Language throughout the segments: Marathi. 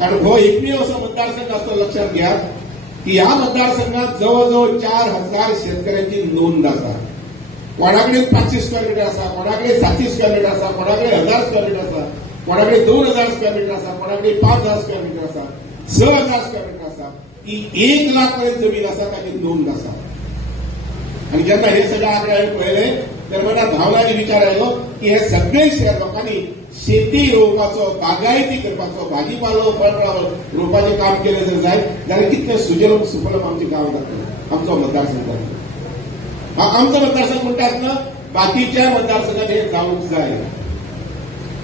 कारण हो एकमेव असा मतदारसंघ असतो, लक्षात घ्या की या मतदारसंघात जवळजवळ 4,000 शेतकऱ्यांची नोंद आसा. कोणाकडे 500 स्क्वेअर मीटर असा, कोणाकडे 700 स्क्वेअर मीटर असा, कोणाकडे 1000 स्क्वेअर मीटर असा, कोणाकडे 2000 स्क्वेअर मीटर असा, कोणाकडे 5000 स्क्वेअर मीटर असा, 6000 स्क्वेअर मीटर असा, की 1 लाख पर्यंत जमीन असा ताची नोंद असा. आणि जेव्हा हे सगळे आकडे हांवें पळयले तर मला धावनारी विचार आयलो की हे सगळे शहर लोकांनी शेती रोवपाचो, बागायती करपाचो, भाजीपालो फळफळावळ रोवपाचें काम केलें जर जायत जाल्यार कितलें सुजलम सुफलम आमचें गांव जातलें, आमचो मतदारसंघ जातलो. आमचो मतदारसंघ म्हणटात ना, बाकीच्या मतदारसंघात हे जावंक जाय.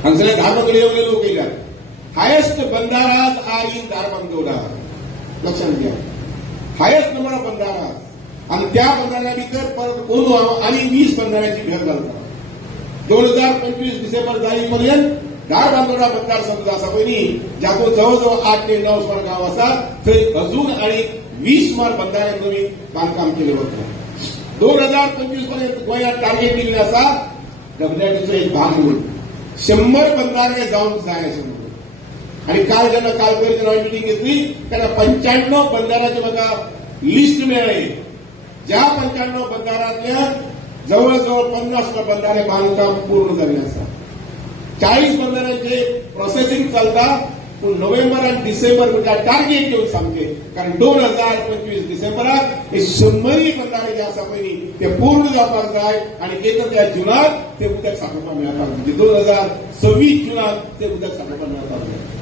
हांगसरले धारबांदोडा येवले लोक येयल्यात. हायेस्ट बंधाराज आर इन धारबांदोडा, लक्षात घ्या. हायेस्ट नंबर ऑफ बंधाराज. आणि त्या बंधाऱ्या भितर परत अंदू आनी 20 बंधाऱ्याची भेट घालता. 2025 डिसेंबर जाई पर्यंत धारबांदोडा मतदारसंघ आसा पळय न्ही, जातूंत जवळजवळ 8 ते 9 सुमार गांव आसा, थंय अजून आनी 20 सुमार बंधाऱ्यांक नवीन बांदकाम केलें वता. 2025 पर्यंत गोंयांत टार्गेट दिल्लें आसा डब्ल्यूआयटीचो एक भाग म्हणून 100 बंधारे जावंक जाय अशें म्हणून. आणि काल पयर हांवें मिटींग घेतली तेन्ना 95 बंधाऱ्याचे म्हाका लिस्ट मेळ्ळें. ज्या 95 बंधारांतल्या जवळजवळ 50 बंधारे बांदकाम पूर्ण जाल्लें आसा. 40 बंधाऱ्यांचे प्रोसेसिंग चलता, पूण नोव्हेंबर आनी डिसेंबर म्हणजे टार्गेट घेवन सामकें. कारण 2025 डिसेंबराक हे 100 बंधारे जे आसा पळय न्ही ते पूर्ण जावपाक जाय. आनी येता त्या जुनाक ते उदक साठोवपाक मेळपाक, म्हणजे 2026 जुनाक ते उदक साठोवपाक मेळपाक जाय.